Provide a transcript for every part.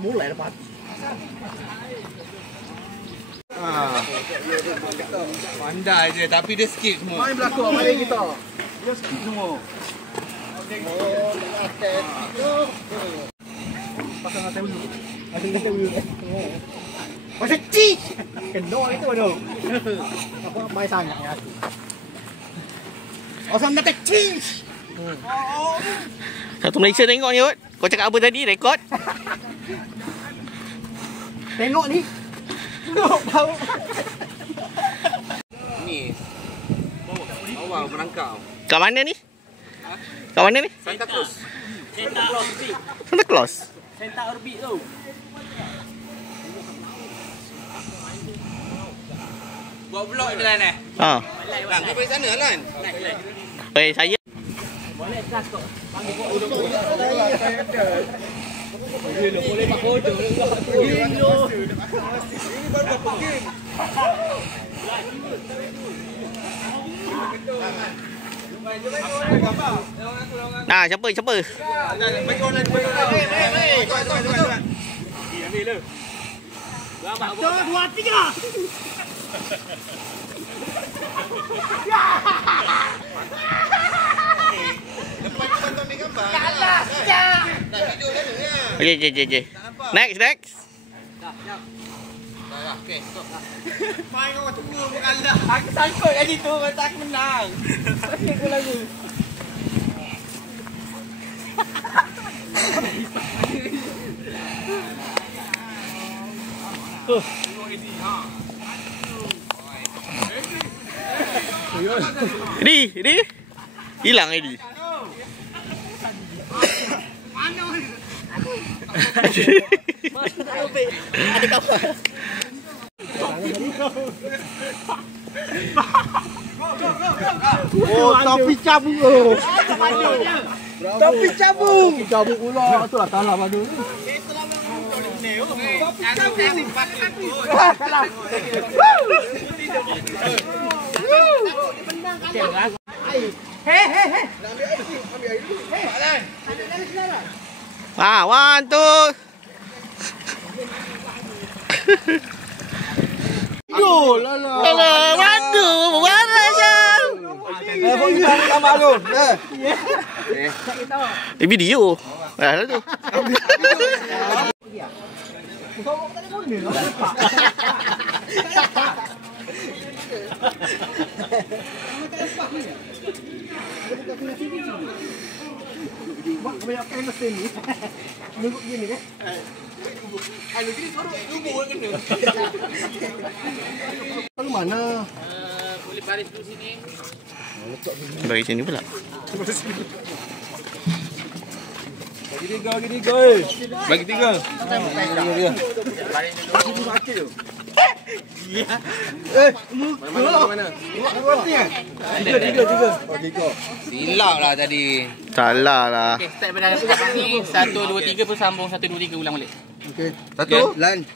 Mulai dapat. Pandai je tapi dia skip semua. Main belakang balik kita. Dia skip semua. Pasang atas dulu. Pasang cheese. Kena itu aduh. Apa main sangat ya. Pasang atas cheese. Satu Malaysia tengok ni, kau cakap apa tadi? Rekod? Tengok ni. Tengok bau. Ni. Awal merangkau. Kat mana ni? Kat mana ni? Santa Cruz. Santa Claus. Santa Orbit tu. Buat vlog je Lan eh. Ha. Lan, kau pergi sana Lan. Saya Boleh kelas kok. Nah, siapa? Dua, tiga. Okay. Next. Okey, stop. Main kau tunggu mengalah. Aku sangkut kat situ masa aku menang. Sakit aku lagu. Edi. Hilang Edi. Ada kawan. Oh, tapi cabut. Tapi cabut. Cabut pula. Itulah kalah padu. Hei. Ah, 1, 2. Alah, waduh, mana jam? Kau hilang gambar tu. Video. Dah tu. Banyak panas ni. Nunggu gini kan? Aduh, gini sorok lubuk kena. Kalau mana? Boleh baris dulu sini. Bagi sini pula. Bagi tiga. Bagi 3. Mana? Tiga. Silap lah tadi. Salah lah. Okey, start pada abang ni 1 2 3 pun sambung 1 2 3 ulang balik. Okey. Satu. Lan.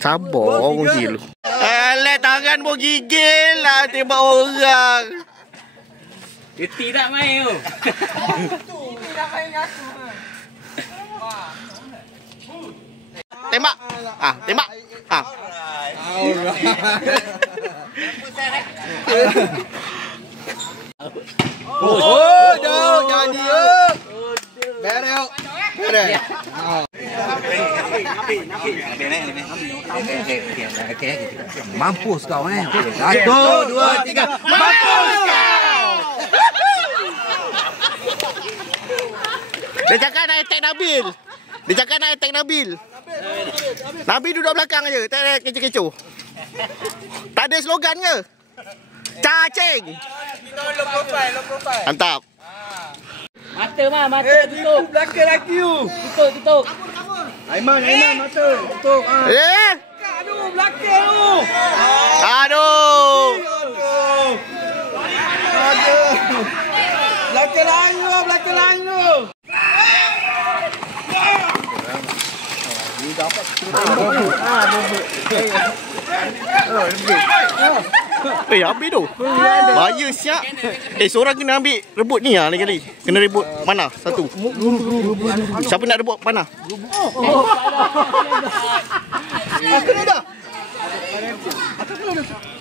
Sabar orang gila. Alah, tangan mau gigil lah tembak orang. Geti tak main tu. Tembak. Tembak. Oh, dah jadi. Berel. Mampus kau 1, 2, 3. Mampus kau. Dia cakap nak attack Nabil. Nabil duduk belakang je. Tak ada kecoh-kecoh. Tak ada slogan ke? Cacing. Kita low profile. Mantap. Mata tutup. Belakang lagi you. Tutup. Aiman mata. Tutup. Aduh, belakang tu. Aduh. Belakang lain tu. Ni dapat. Habis tu. Bahaya siap. Seorang kena ambil rebut ni lah lagi. Kena rebut mana? Satu. Siapa nak rebut mana? Aku dah dah.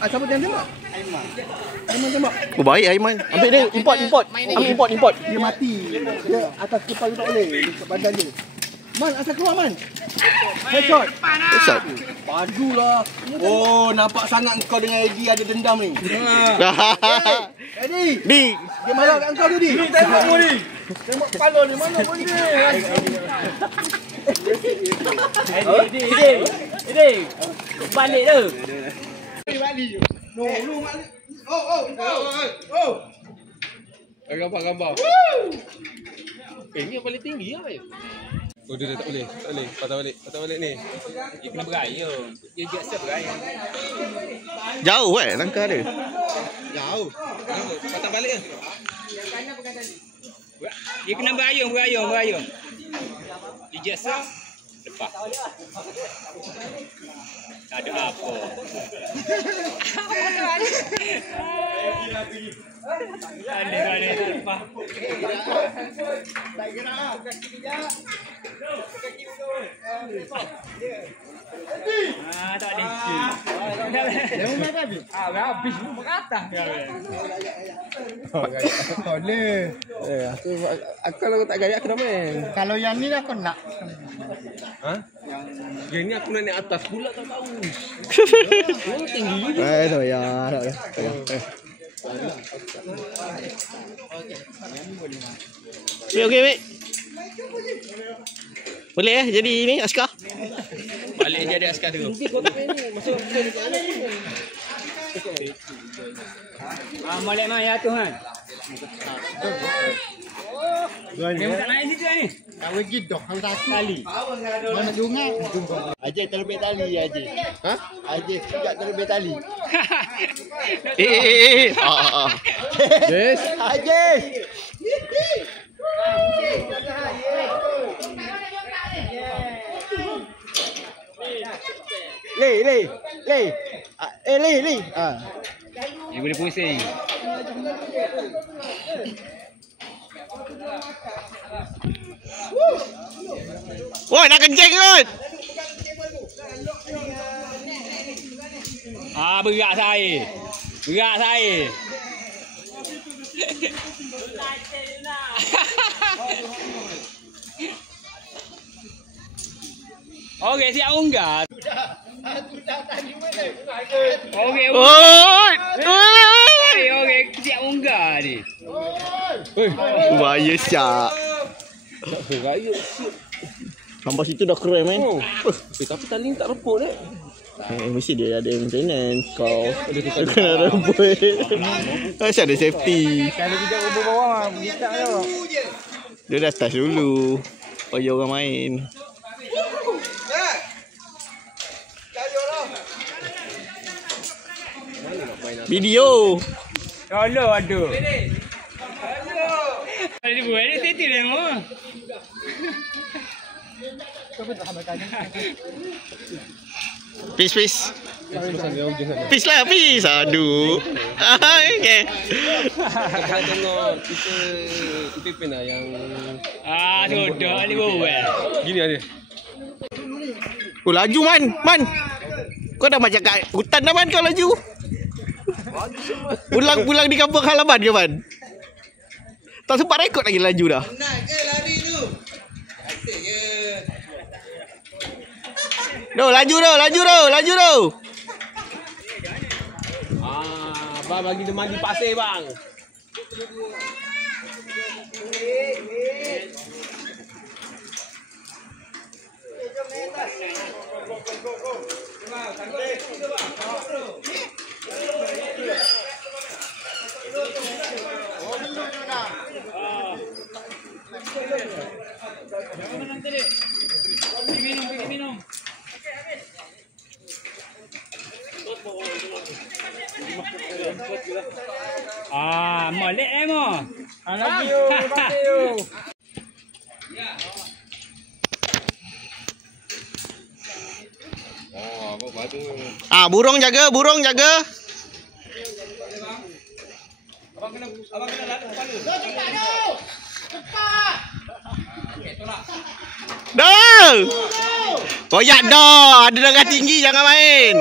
Siapa yang tembak? Aiman tembak. Oh baik Aiman. Ambil dia import. Ambil import. Dia mati. Dia atas kepala tak boleh. Dekat badan dia. Man, asal keluar Man. Headshot. Padu lah. Oh, nampak sangat kau dengan Eddie ada dendam ni. Eddie. Di. Dia marah kat kau tu, Di. Tembak mu ni. Tembak kepala ni. Mana pun ni. Eddie. Balik tu. Balik. No, lu balik. Oh. Gambar. Ni yang paling tinggi lah. Oh dia tak boleh. Patah balik ni. Dia kena berayun. Dia biasa berayun. Jauh langkah dia. Jauh. Patah balik kan? Dia kena berayun. Dia biasa lepas. Tak ada apa. Ada lepas. Tak gerak. Kaki kejap. Kaki betul. Tak ada isi. Dia mau makan habis? Habis pun berkatah. Boleh. Aku kalau tak gaya aku dah main. Kalau yang ni aku nak. Ha? Yang ni aku nak naik atas pula tak tahu. Oh tinggi. Tak ya. Okey, baik. Boleh jadi ni askar? Balik jadi askar tu. Molek maya tu kan. Dia tak naik situ ni. Tak pergi dah. Kalau satu Tali. mana jungat? Ajay terbit tali Ajay. Ha? Ajay sejak terbit tali. Yes. Ajay. Le. Le. Dia boleh pusing. Woi, nak kencing kot. Berat saya. Okey, siap unggah. Okey. Okey, siap unggah ni. Bahaya siap. Gaya. Sampai situ dah keren man. Tapi tali ni tak reput dek. Mesti dia ada maintenance. Kau kena rebut. Mesti ada safety. Kalau kita ubah bawah, minta tu. Dia dah touch dulu. Bagi orang main. Video. Aduh. Ada buat ni tetir dah mo. Peace. Peace lah, peace. Aduh. Okay. Kita tengok kita Ipin lah yang Sudah ni buat. gini aja. Oh, laju man. Kau dah macam kat hutan dah man kau laju. Pulang di kampung halaman ke man? Tak sempat rekod lagi laju dah. Penat ke lari tu? Asyik je. Laju tu. Abang bagi dia mandi pasir bang. Minum. Molek mo. Lagi yo, pakai yo. Burung jaga. kena lalu kepala. Dah. Koyak dah. Ada darah tinggi jangan main.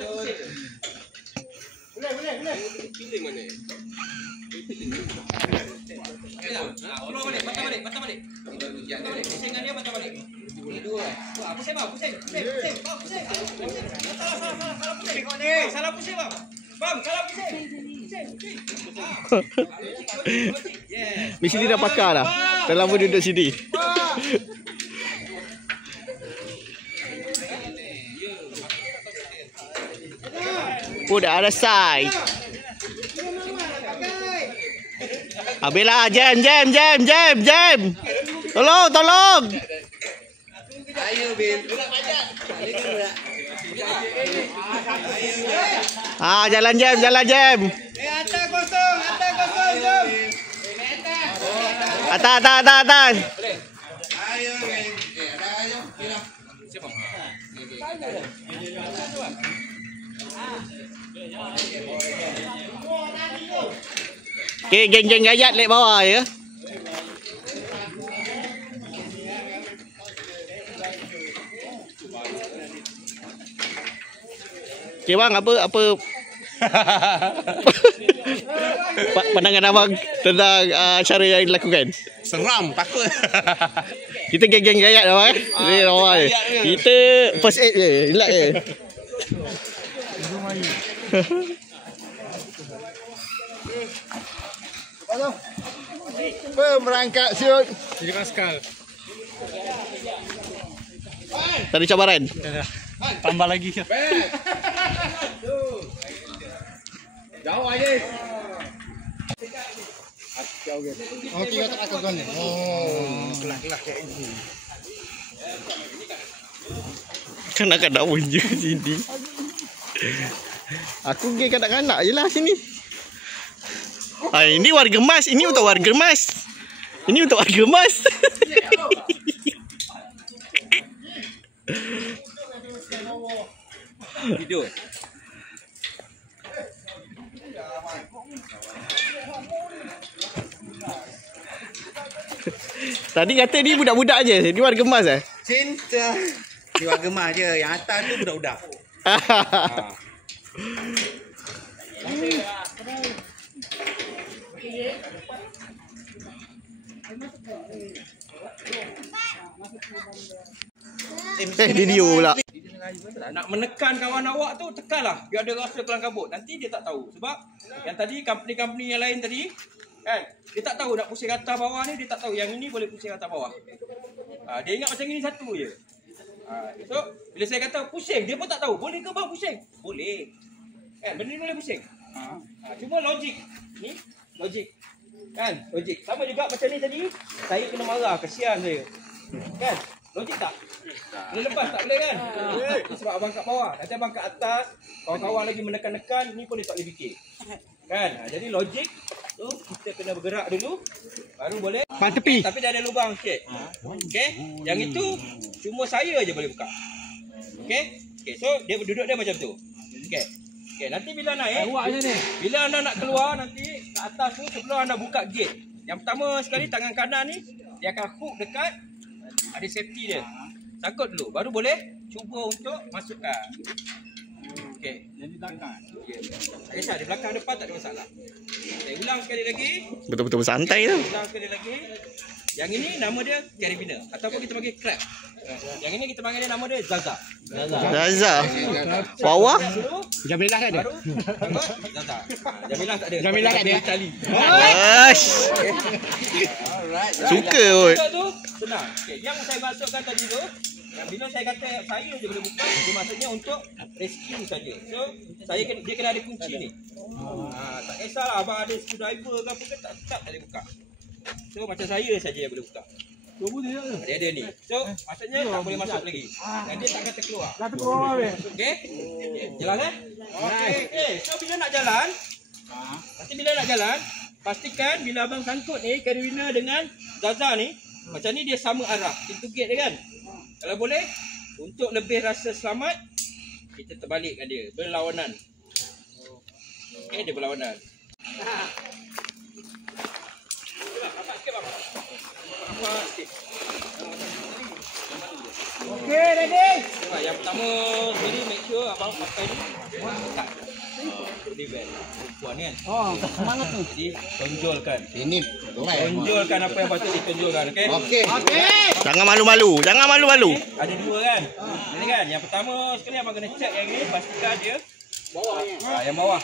Boleh. Pilih mana? Keluar balik, patah balik. Pusing dengan dia, patah balik. Pusing bang, pusing. Salah pusing bang. Bang, salah pusing. Mesti dia dah pakar dah. Dah lama dia duduk sini. Oh, dah ada side. Habislah, jam. Tolong. Ayo, Bil. Jalan jam. Atas kosong, jom. Atas. Ayo, Bil. Ayo. Okay, geng-geng gayat lek bawah ya. Okay bang, apa pandangan abang tentang cara yang dilakukan? Seram, takut. Kita geng-geng gayat abang Ni bawah je. Kita first aid je, relax je. Merangkak siut. Jadi Pascal. Tak ada cabaran. Tambah lagi. Jauh aja. Okey, kata aku kan ni. Kelas kayak ini. Kanak-kanak pun je sini. Aku pergi kanak-kanak je lah sini. Ini warga emas. Ini untuk warga emas. Hidup. Tadi kata ni budak-budak je. Ni warga emas eh? Cinta. Ni warga emas je. Yang atas tu budak-budak. Video pula. Nak menekan kawan awak tu, tekanlah biar dia rasa kelang kabut. Nanti dia tak tahu. Sebab yang tadi company-company yang lain tadi kan, dia tak tahu nak pusing atas bawah ni, dia tak tahu yang ini boleh pusing atas bawah. Dia ingat macam ini satu je. So bila saya kata pusing, dia pun tak tahu. Boleh ke bang pusing? Boleh. Kan benda ni boleh pusing. Cuma logik. Ni logik. Kan? Logik. Sama juga macam ni tadi, saya kena marah, kesian saya. Kan? Logik tak? Boleh lepas tak boleh kan? Itu sebab abang kat bawah. Nanti abang kat atas, kawan-kawan lagi menekan-nekan, ni pun dia tak boleh fikir. Kan? Jadi logik tu kita kena bergerak dulu, baru boleh. Pada tepi. Tapi dia ada lubang sikit. Okey? Yang itu cuma saya je boleh buka. Okey? Okey, so dia duduk dia macam tu. Okey. Okey, nanti bila naik, bila anda nak keluar nanti kat atas tu sebelum anda buka gate. Yang pertama sekali tangan kanan ni dia akan hook dekat ada safety dia. Sangkut dulu baru boleh cuba untuk masukkan. Okey. Yang di belakang. Okey. Tak kisah di belakang depan tak ada masalah. Saya ulang sekali lagi. Betul-betul santai tu. Ulang sekali lagi. Yang ini nama dia carabiner ataupun kita panggil crab. Yang ini kita panggil dia nama dia Zaza. Zaza. Bawah. Jamilah kat dia. Baru tengok Zaza. Jamilah tak ada. Jamilah kat dia. Cali. Ash. Suka kot. Tu senang. Okey, yang saya masukkan tadi tu, bila saya kata saya je boleh buka, dia maksudnya untuk rescue saja. So, dia kena ada kunci ni. Tak kisahlah abang ada screwdriver ke apa ke, tak boleh buka. So, macam saya saja yang boleh buka. Dia ada ni. So, maksudnya tak boleh masuk lagi. Dan dia tak kata keluar. Okey? Jelas kan? Okey. So, bila nak jalan, pastikan bila abang sangkut ni carabiner dengan Zaza ni, Macam ni dia sama arah pintu gate dia kan. Kalau boleh, untuk lebih rasa selamat, kita terbalikkan dia, berlawanan. Okey, dia berlawanan. Nampak sikit bang. Nampak sikit. Okey, ready. Yang pertama, jadi make sure abang pakai ni dekat. Di band. Perempuan ni kan. Oh, semangat tu. Jadi, tonjolkan. Ini Tonjolkan apa yang patut ditonjolkan, okey? okey. Jangan malu-malu. Jangan malu-malu. Ada dua kan? Ini kan, yang pertama sekali abang kena check yang ni, pastikan dia bawah. Yang bawah.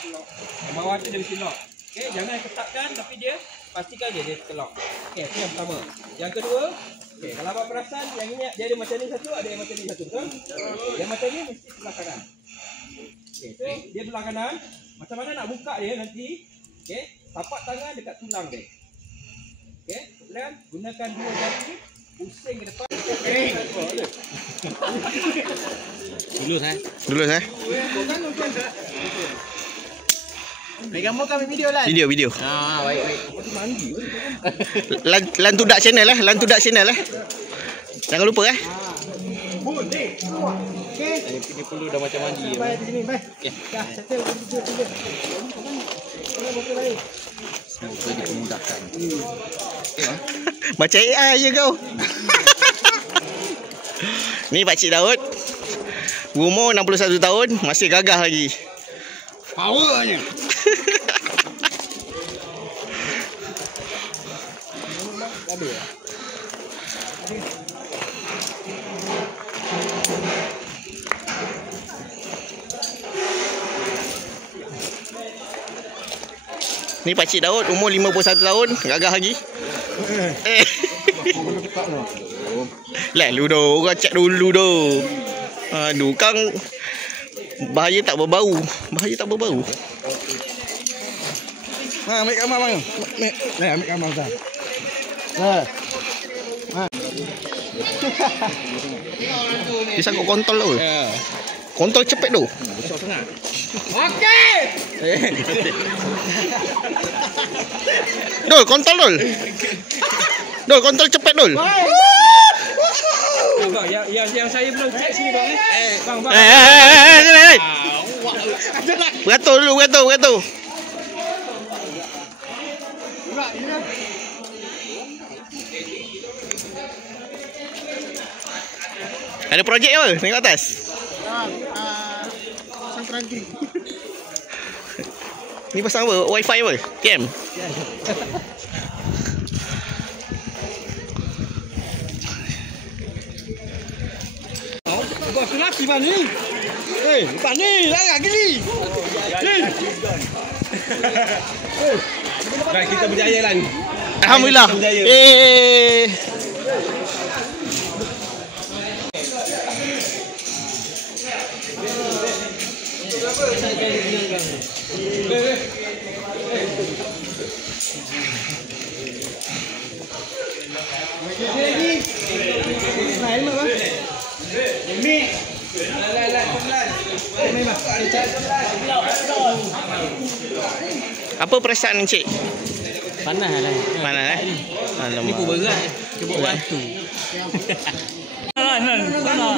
Yang bawah tu dia mesti lock. Okey, jangan ketatkan tapi dia pastikan dia terlock. Okey, itu yang pertama. Yang kedua, okey, kalau abang perasan yang ini dia ada macam ni satu, ada yang macam ni satu, betul? Yang macam ni mesti sebelah kanan. Okey, so dia belah kanan. Macam mana nak buka dia nanti? Okey, tapak tangan dekat tulang dia. Okey, kemudian gunakan dua jari pusing ke depan. Dulu saya. Pegang gambar kami video lah. Video. Baik. Lantudak channel Lantudak channel Jangan lupa Okey. Ini perlu dah macam mandi. Baik di sini, baik. Okey. Dah, settle video. Baik. Semoga dipermudahkan. Macam AI je kau. Ni Pakcik Daud. Umur 61 tahun, masih gagah lagi. Powernya. Ni Pakcik Daud, umur 51 tahun, gagah lagi. Lah ludo, orang cek dulu tu. Aduh, kang bahaya tak berbau. Ambil gambar bang. Ambil gambar dah. Dia sangkut kontol tu. Kontol cepet tu. Besar sangat. Okey. Dul, kontol Dul. Dul, kontol cepet Dul. Bang, yang saya belum check sini bang. Bang. Beratur dulu, beratur. Ada projek apa? Tengok atas. Sangkranti. Ni pasang apa? Wi-Fi apa? TM. Bos lelaki mana ni? Lepas ni, sangat gini. Baik, kita berjaya lah ni. Alhamdulillah. Apa perasaan Encik? Panas lah. Alamak. Ni pun berat. Cuba bantu.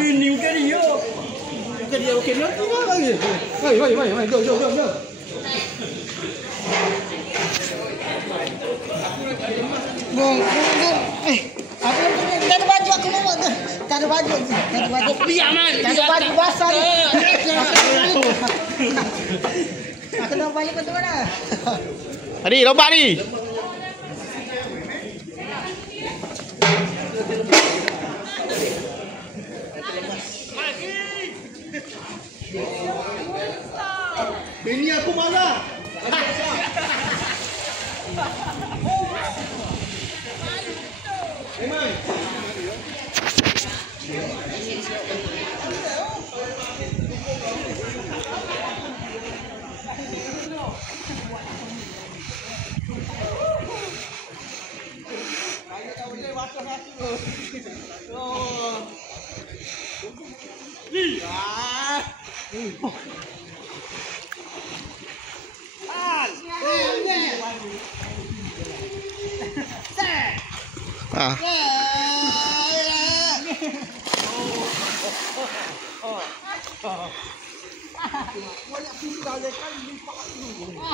Ini bukan dia. Bukan dia, okey dia. Mai. Jom. Bong. Apa yang tak ada baju aku bawa tu. Tak ada baju. Biar man. Tak ada baju basah ni. Aku nak balik ke mana? Adi, lompat ni. Ini aku marah.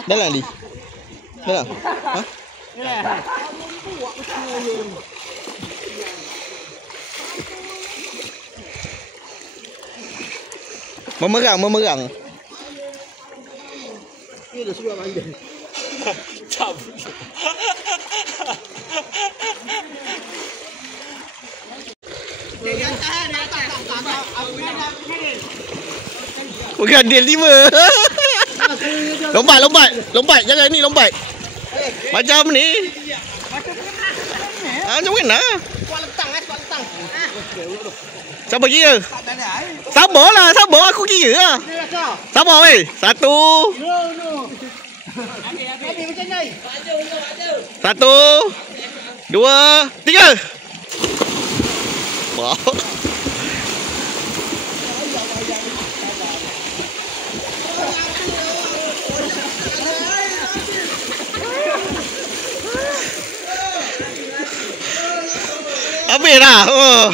Dah lah, Li? Dah lah? Ha? Memerang. Ini dah sudah anda. Bergadil 5. Lompat. Jangan ni lompat. Macam ni. Macam mana? Kuat letang. Siapa kira? Sabar. Aku kira lah. Sabar weh. 1. No. Ambil macam ni. 1, 2, 3. Wow. Habis dah. Oh.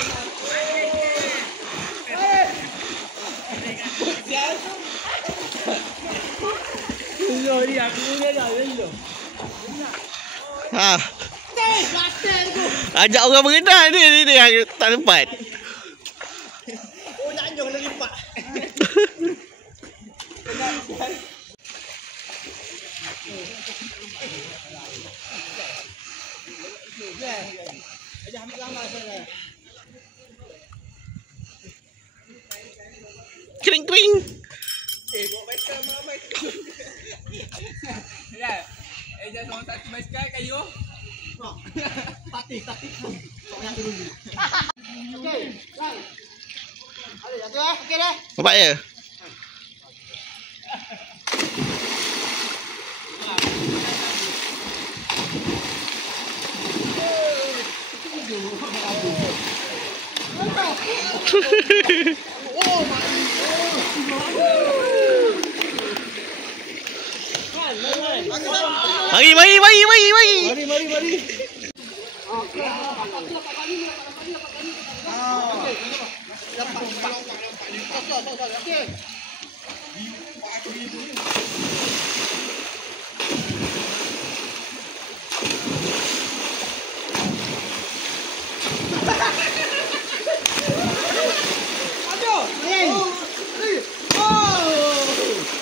Ha. Ajak orang berenang ni tak sempat. Oh, nak anjung kena lipat. Ajak ambil gambar sana. Kering. Bawa basikal ramai. Ya. Jangan orang satu basikal kayu. Taktik. Sok yang dulu. Okey. Ada yang tu okey dah. Nampak ya? Mari. Mari. Okey.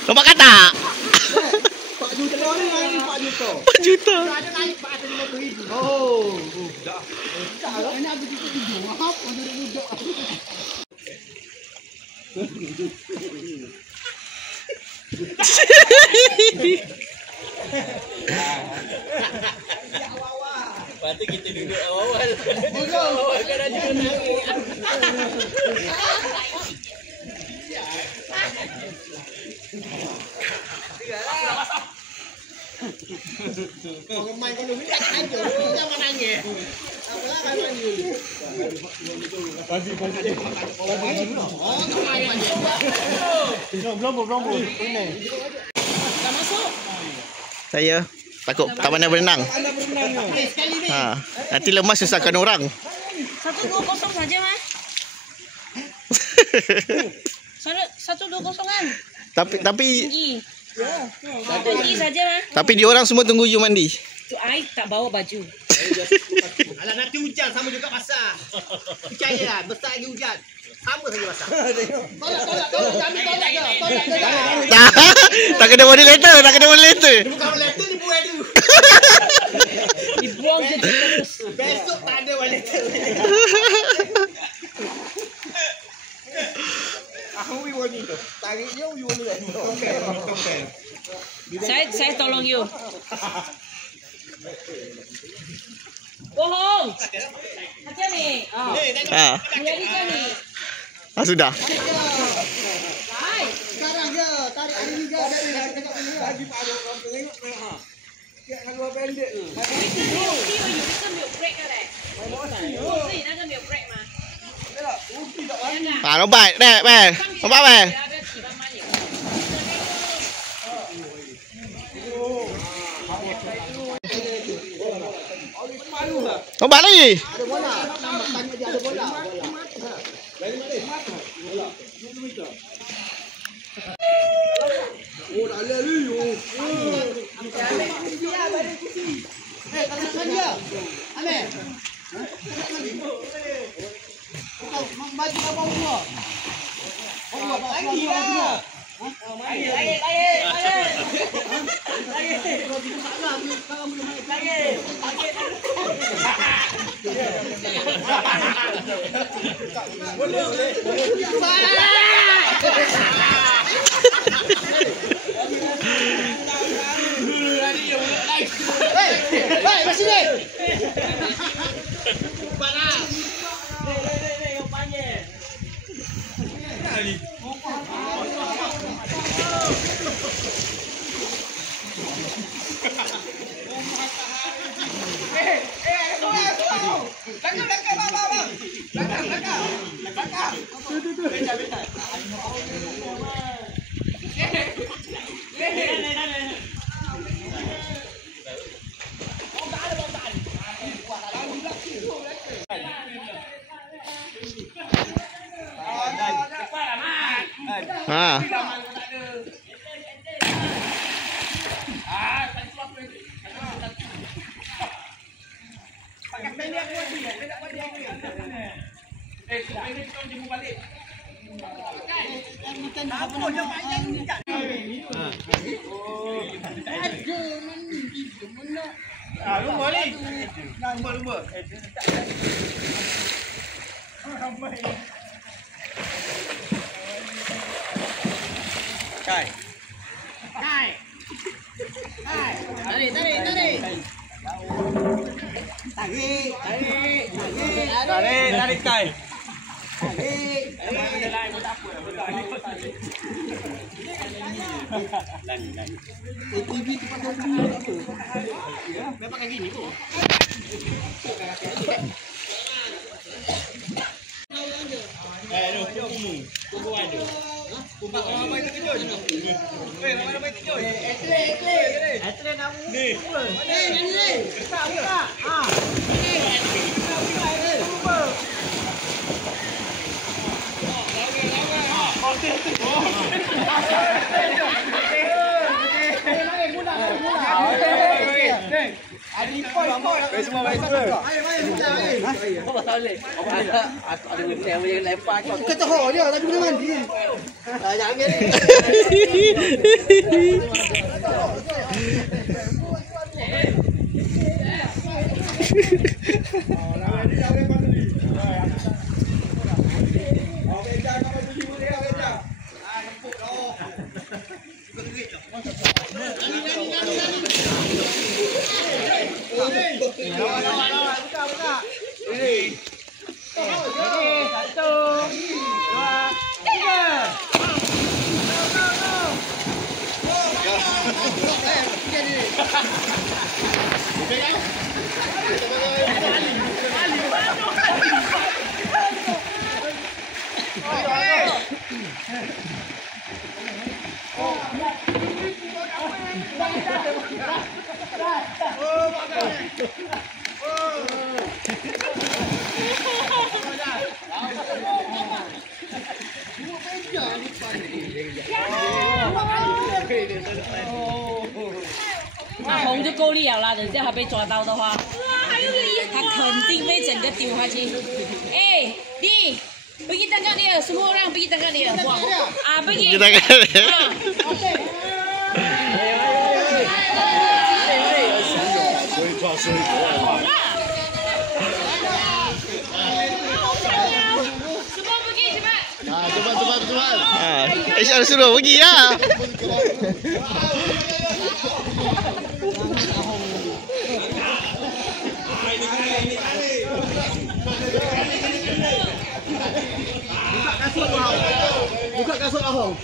Nampak kata? 4 juta ni lagi 4 juta. 4 juta. Ada naik 450,000. Oh, dah. Tak lah nak begitu tidur. Maaf, untuk budak. Lepas tu kita duduk awal. Awal kan ada naik. Orang main kalau ni tak aja. Jangan nangis. Apalah kan nangis. Pagi. Belum. Ini. Dah masuk. Saya takut tak pandai berenang. Ha, nanti lemas susahkan orang. 120 saja, Mas. 120 kan? Tapi Tinggi. Tinggi saja, Mas. tapi dia orang semua tunggu you mandi. Tu I tak bawa baju. Alah nanti hujan sama juga basah. Percayalah, besar lagi hujan. Sama saja basah. Tolak. Ambil. Tak kena moderator. Bukan letter ni buat tu. Dibuang je terus. Besok tak ada letter. We want itu. Tarik dia, we want that. Saya tolong you. Bohong. Macam ni. Ha. Jadi macam ni. Sudah. Hai. Sekarang je, tarik hari ni je. Lagi pada orang tengok ha. Kayak kalau pendek tu. Lompat. Lompat. Lompat lagi. Ada bola. Tanya dia ada bola. Tekan dia. Amir. Bagi abang dua. Lagi lah. Hei, masih ni. Parah. Yang panjang. Ha. Lumba ni. Lumba. Kai. Tarik. Tarik Kai. Memang kayak gini kok. Kumpul ada. Kumpul apa itu kejut? Mana main kejut? Atlet nak ni. Buka. Semua baik semua. Kau tak boleh. Aku ada yang lepas kau. Kata ho dia tapi kena mandi. Jangan ni. Buka. Ini. Satu. Dua. Tiga.那红就够力了啦，等下他被抓到的话，他肯定被整个丢下去。哎，你pergi tangkap dia, semua orang pergi tangkap dia. Pergi. Kita tangkap dia. Semua pergi cepat. Cepat. Aisyah suruh pergi lah. Buka kasut Ahong.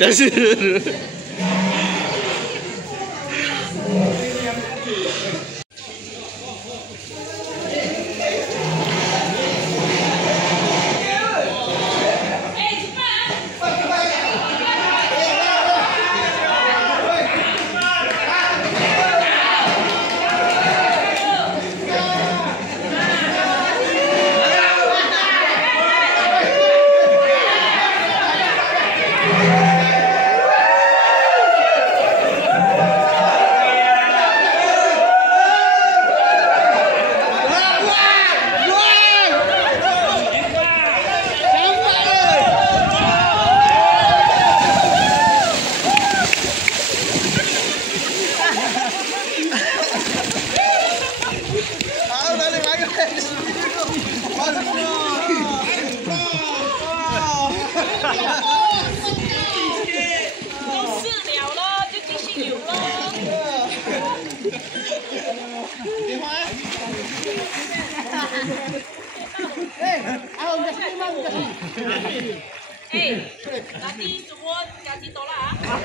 Dah suruh.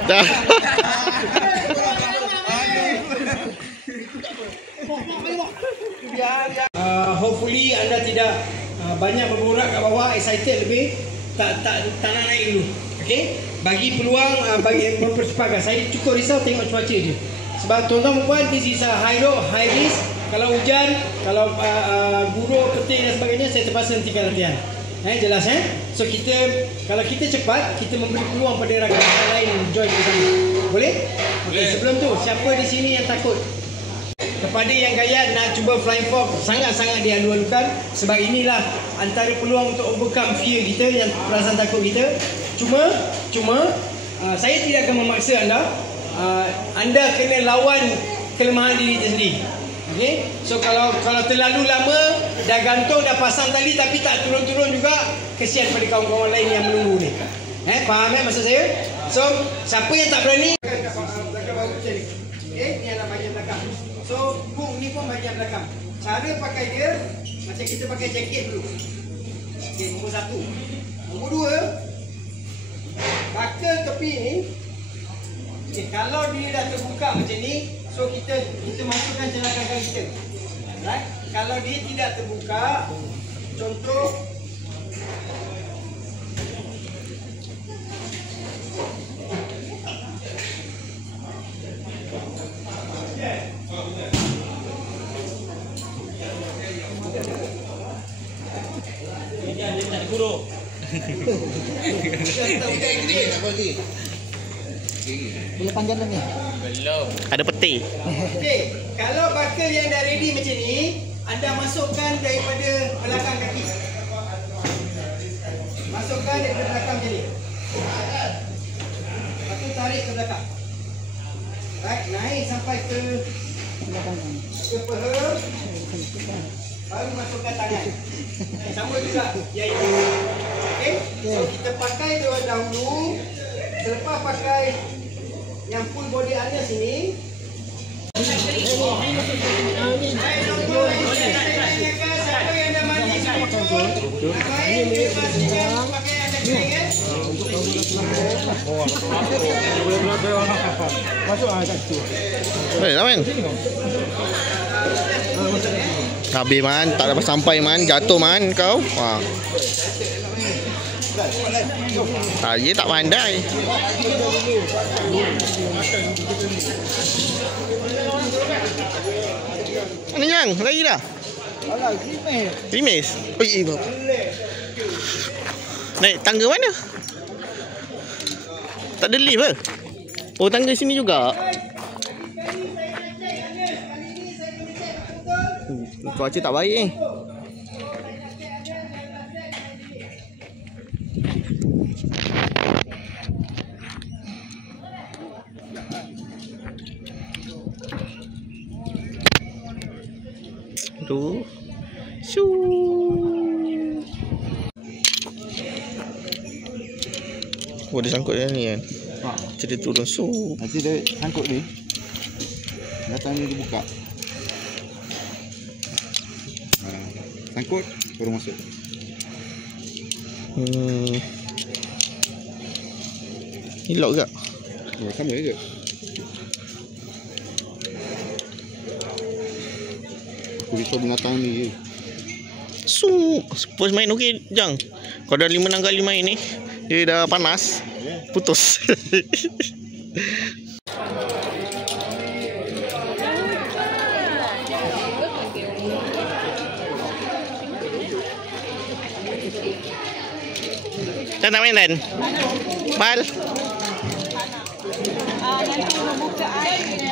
Dah. Hopefully anda tidak banyak berborak kat bawah, excited lebih, tak nak naik dulu. Okey, bagi peluang bagi mempercepatkan. Saya cukup risau tengok cuaca je. Sebab tuan-tuan dan puan, this is a high road, high risk. Kalau hujan, kalau buruk, petir dan sebagainya, saya terpaksa hentikan latihan. Jelas So kita, kalau kita cepat, kita memberi peluang pada rakan-rakan lain join kita sana. Boleh? Okey, sebelum tu, siapa di sini yang takut? Kepada yang gaya nak cuba flying fox, sangat-sangat dialu-alukan. Sebab inilah antara peluang untuk overcome fear kita, yang perasaan takut kita. Cuma saya tidak akan memaksa anda. Anda kena lawan kelemahan diri kita sendiri. Okay? So kalau terlalu lama dah gantung, dah pasang tali tapi tak turun-turun juga, kesian pada kawan-kawan lain yang menunggu ni. Faham maksud saya? So siapa yang tak berani, belakang bahu macam ni. Okay? Ni adalah bahagian belakang. So hook ni pun bahagian belakang. Cara pakai dia macam kita pakai jaket dulu. Okay, nombor 1. Nombor 2, buckle tepi ni. Okay, kalau dia dah terbuka macam ni, so kita masukkan celana kaki kita. Right? Kalau dia tidak terbuka, contoh Boleh panjang dah ni. Ada peti. okey, kalau buckle yang dah ready macam ni, anda masukkan daripada belakang kaki. Masukkan daripada belakang macam ni. Lepas tu tarik ke belakang. Right, naik sampai ke peha. Baru masukkan tangan. Sama juga yang ini. Okey, so kita pakai terlebih dahulu. Selepas pakai yang full body harness ini, siapa yang dah mandi betul, main dia pastikan pakai ada kering Masuk kat situ. Boleh lah man. Habis man, tak dapat sampai man, jatuh man kau. Saya tak pandai. Mana yang? Lagi dah? Alah, Rimis? Oh iya. Naik tangga mana? Tak ada lift ke? Oh, tangga sini juga. Cuaca tak baik ni. Tu. Shoo. Oh, dia sangkut dia ni kan. Macam dia turun. So. Nanti dia sangkut ni. Datang dia buka. Sangkut baru masuk. Ni lock tak? Oh, sama je. Aku risau binatang ni je. So, first main okey, Jang. Kau dah 5-6 kali main ni, dia dah panas. Putus. Dah nak main Dan? Bal? Nanti membuka air.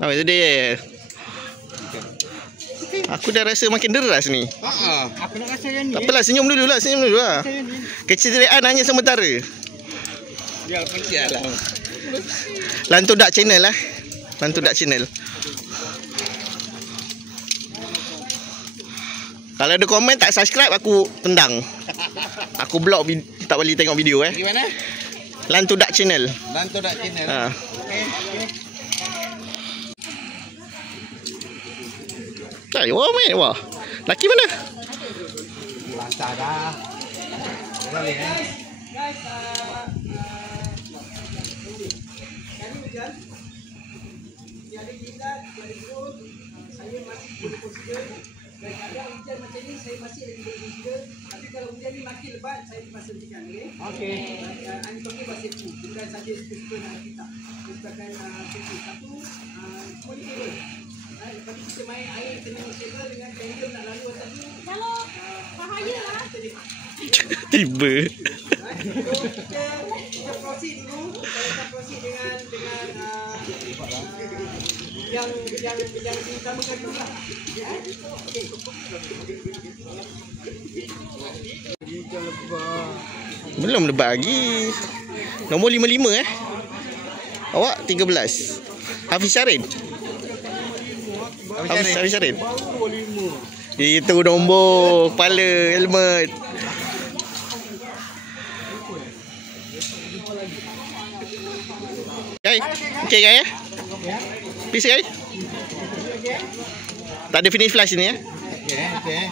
Oh, itu dia. Aku dah rasa makin deras ni. Aku nak rasa yang ni. Tak apalah, senyum dulu lah. Keceriaan hanya sementara. Ya, pergilah. Lantu Dak Channel lah. Lantu Dak Channel. Kalau ada komen tak subscribe, aku tendang. Aku block, tak boleh tengok video Gimana? Lantu Dak Channel. Lantu Dak Channel. Okey. Wah, main wah. Laki mana? Lantar dah. Boleh Guys, tiada kilat, tiada gol, saya masih boleh consider. Dan kadang hujan macam ni saya masih lagi boleh consider. Tapi kalau hujan ni makin lebat, saya terpaksa hentikan. Okey. I'm talking about safety. Bukan saja suka nak kita. Disebabkan safety. Satu, semua ni kabel. Lepas tu kita main air kena kabel dengan tangle nak lalu atas tu. Kalau bahaya lah. Tiba. Kita proceed dulu. Kita proceed dengan yang diutamakan dulu lah. Okey. Belum lebat lagi. Nombor 55 Awak 13. Hafiz Syarin. Hafiz Syarin. Itu nombor kepala helmet. Guys, okey guys Peace guys. Tak ada finish flash ni Okey.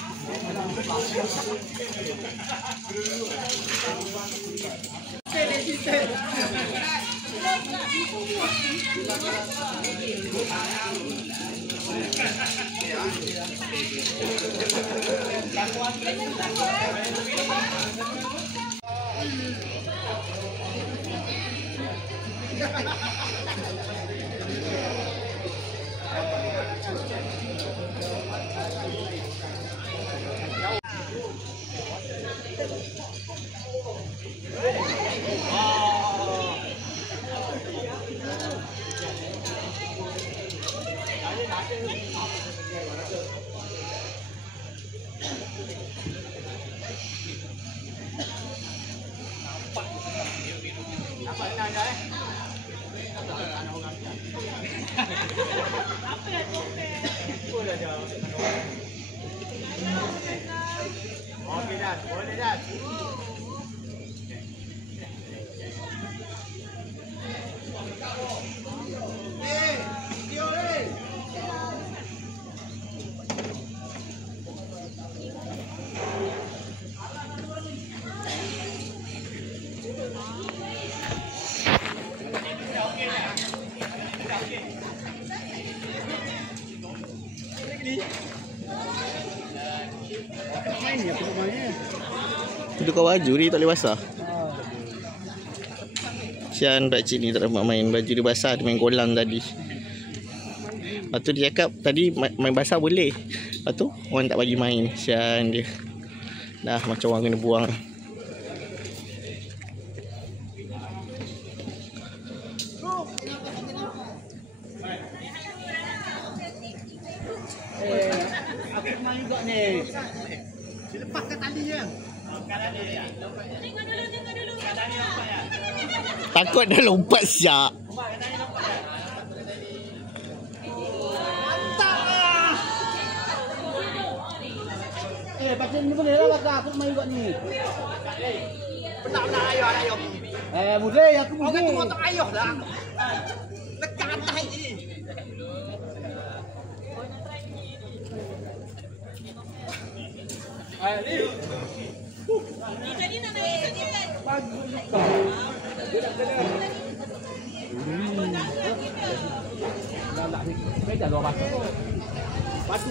Tukar baju ni tak boleh basah. Sian pakcik ni tak dapat main. Baju dia basah, dia main kolam tadi. Lepas tu dia cakap tadi main basah boleh. Lepas tu orang tak bagi main. Sian dia. Dah macam orang kena buang. Aku main juga ni. Lepaskan tali je. Takut dah lompat siap. Macam ni boleh lah kakak. Aku main juga ni. Benar-benar ayuh. Boleh. Aku boleh. Orang tu motor ayuh lah. Lekat atas ni. Tadi nak naik tadi kan? Beda luar batu. Batu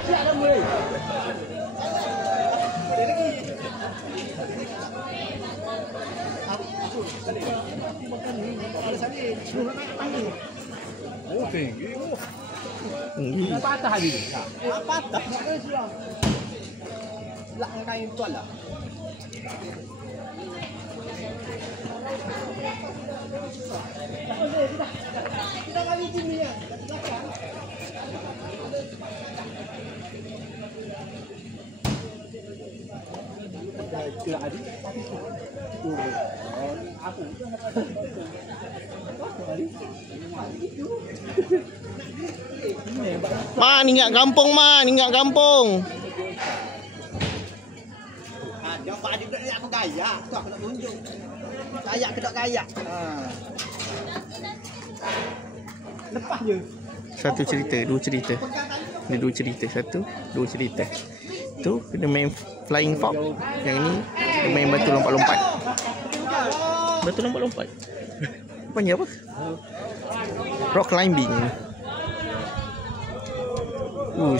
siap dah boleh. Oh, tinggi. Patah lagi. Patah. Lak kain tuan lah. Kita kali tinggi ya. Man, ingat kampung man, ingat kampung. Jawab adik budak ni aku gaya. Tu aku nak tunjuk. Gaya ke tak gaya? Lepas je. Satu cerita, dua cerita. Ada dua cerita. Satu, dua cerita. Tu kena main flying fox. Yang ni dia main batu lompat-lompat. Batu lompat-lompat. Panggil apa? Rock climbing.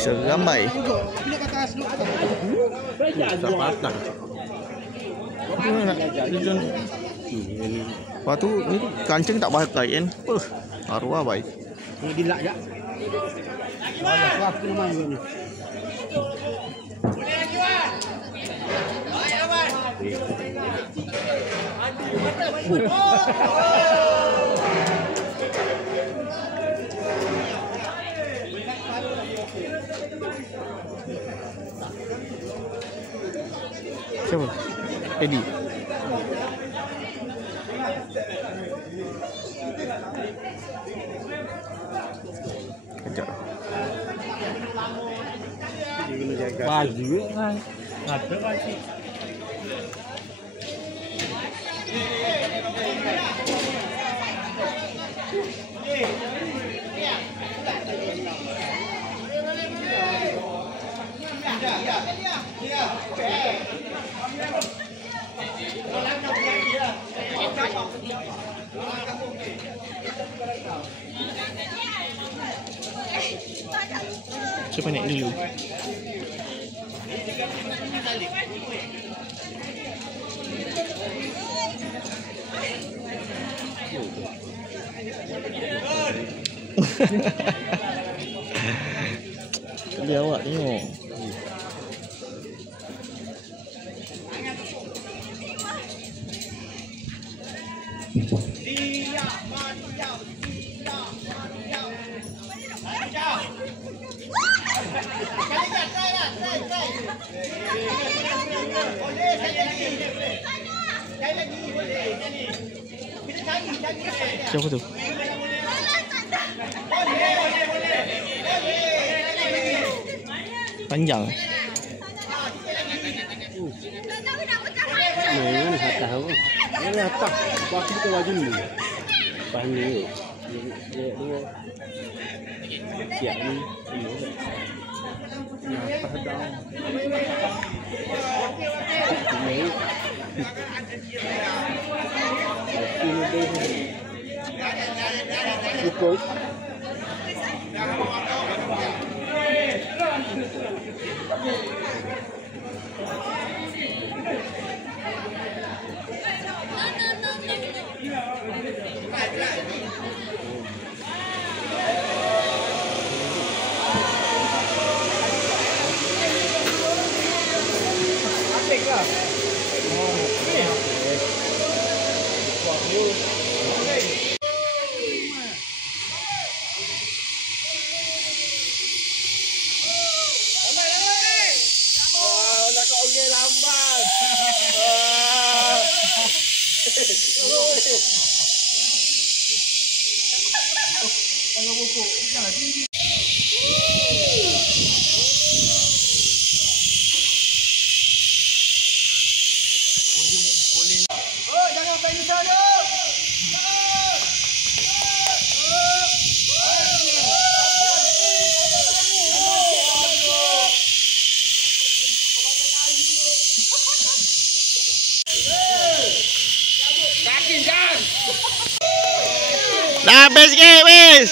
Seram baik. Tak patah. Lepas tu ni kancing tak pakai kan. Arwah baik. Ni dilak jak. Wah, aku nak main ni. Siapa? Eddie. Kejap. Baju kan. Ada baju. Siapa naik dulu? Tadi awak tengok. Siapa tu? Panjang. Mana tak tahu. Ini apa? Waktu kita wajib ni. Panggil. Dia dua. Siap ni. Apa dah? Cukup. Dah habis sikit, wis.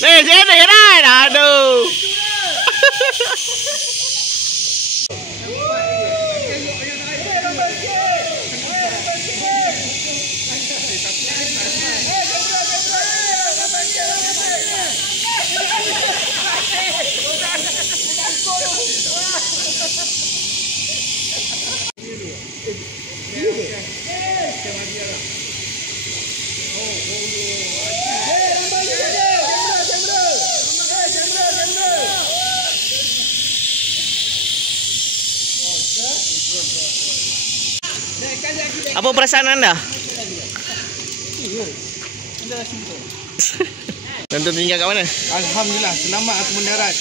Wis, ini kan? Aduh. Apa perasaan anda? Jantung tertinggal kat mana? Alhamdulillah, selamat aku mendarat.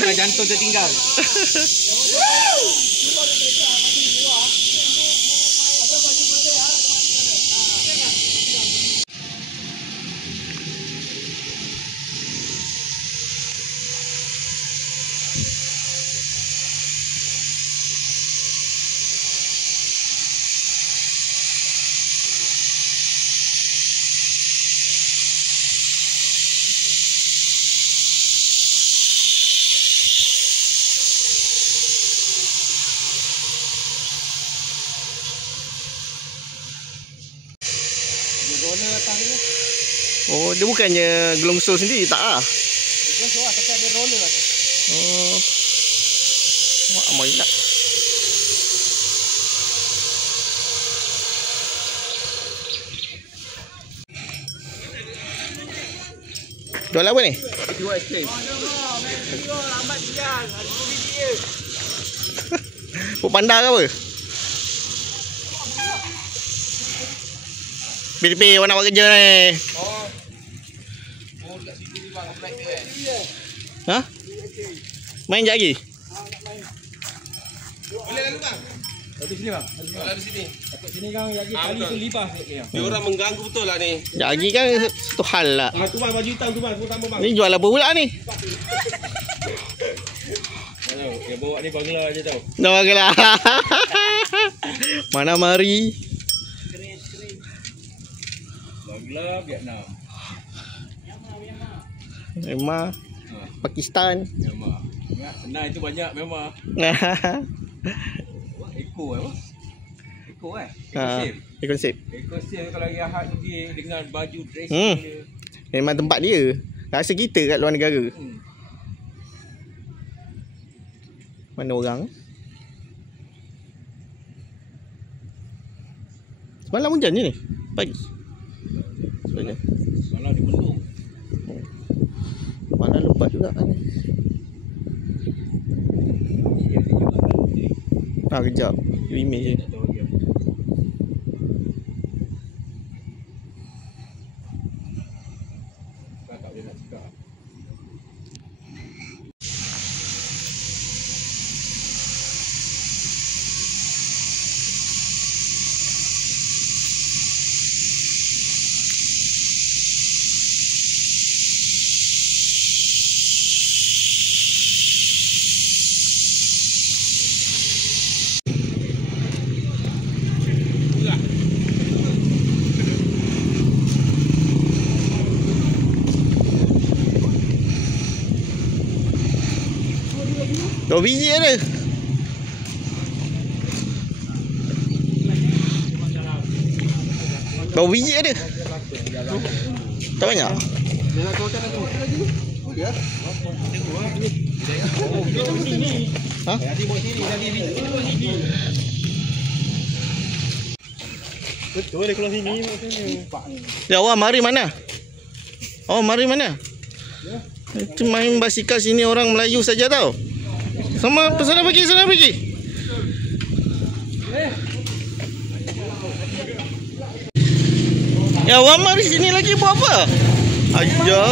Dengan jantung tertinggal. Oh, dia bukannya gelongsor sendiri, tak ah? Gelongsor lah, tapi ada roller atas. Oh. Wah, amal pula. Jual apa ni? Jual aiskrim. Lambat siang, ada biji dia. Puk panda ke apa? Pilih-pilih orang nak buat kerja ni. Oh. Oh, dekat situ ni bang, flight dia kan? Ha? Main sekejap lagi? Boleh lalu bang? Lalu sini bang. Lalu sini. Kat sini kan lagi kali tu lipas dia. Dia orang mengganggu betul lah ni. Sekejap lagi kan satu hal lah. Tu bang baju hitam tu bang, semua sama bang. Ni jual apa pula ni? Tahu, dia bawa ni bangla je tau. Dah bagilah. Mana mari? Bangla Vietnam. Myanmar. Pakistan. Myanmar. Senang itu banyak memang. Eko apa? Eko kan? Eko sip. Eko sip kalau hari Ahad pergi dengan baju dressing dia. Memang tempat dia. Rasa kita kat luar negara. Mana orang? Semalam hujan je ni? Pagi? Sebenarnya. Malam di Bendung. Malam lebat juga kan ni. Kejap. Image je. Dua biji ada. Dua biji ada. Tak banyak. Ha? Betul dia keluar sini maksudnya. Ya awak mari mana? Oh mari mana? Itu main basikal sini orang Melayu saja tau. Sama sana pergi, sana pergi. Ya awak mari sini lagi buat apa? Aja.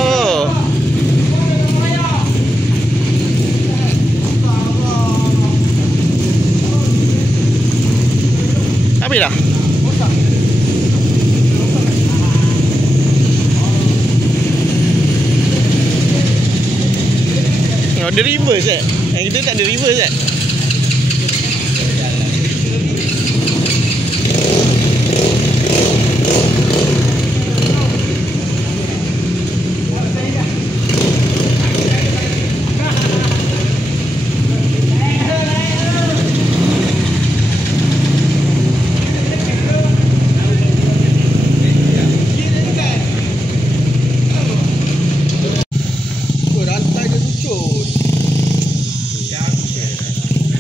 Habis dah? Ada reverse eh? Yang kita tak ada reverse eh?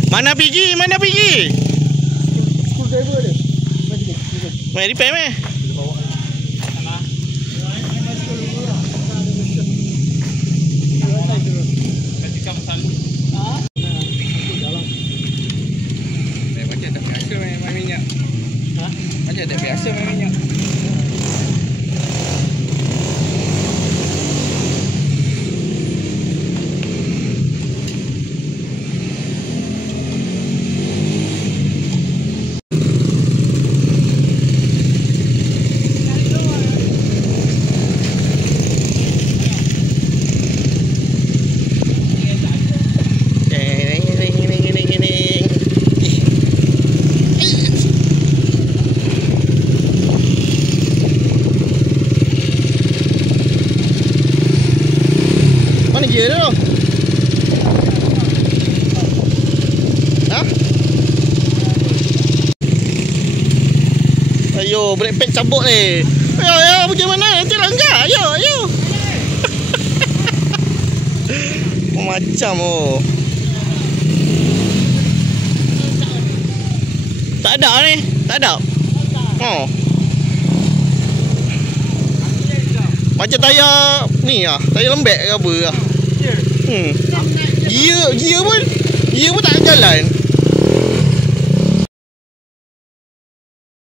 Mana pergi? Mana pergi? Screwdriver dia. Mai repair meh? Macam tak je, tak biasa main minyak. Mana gear tu? Ha? Ayo, brake pad cabut ni. Ayo, pergi mana? Nanti langgar. Ayo. Macam oh. Tak ada ni. Tak ada. Oh. Macam tayar ni lah. Tayar lembek ke apa lah. Gear pun tak jalan.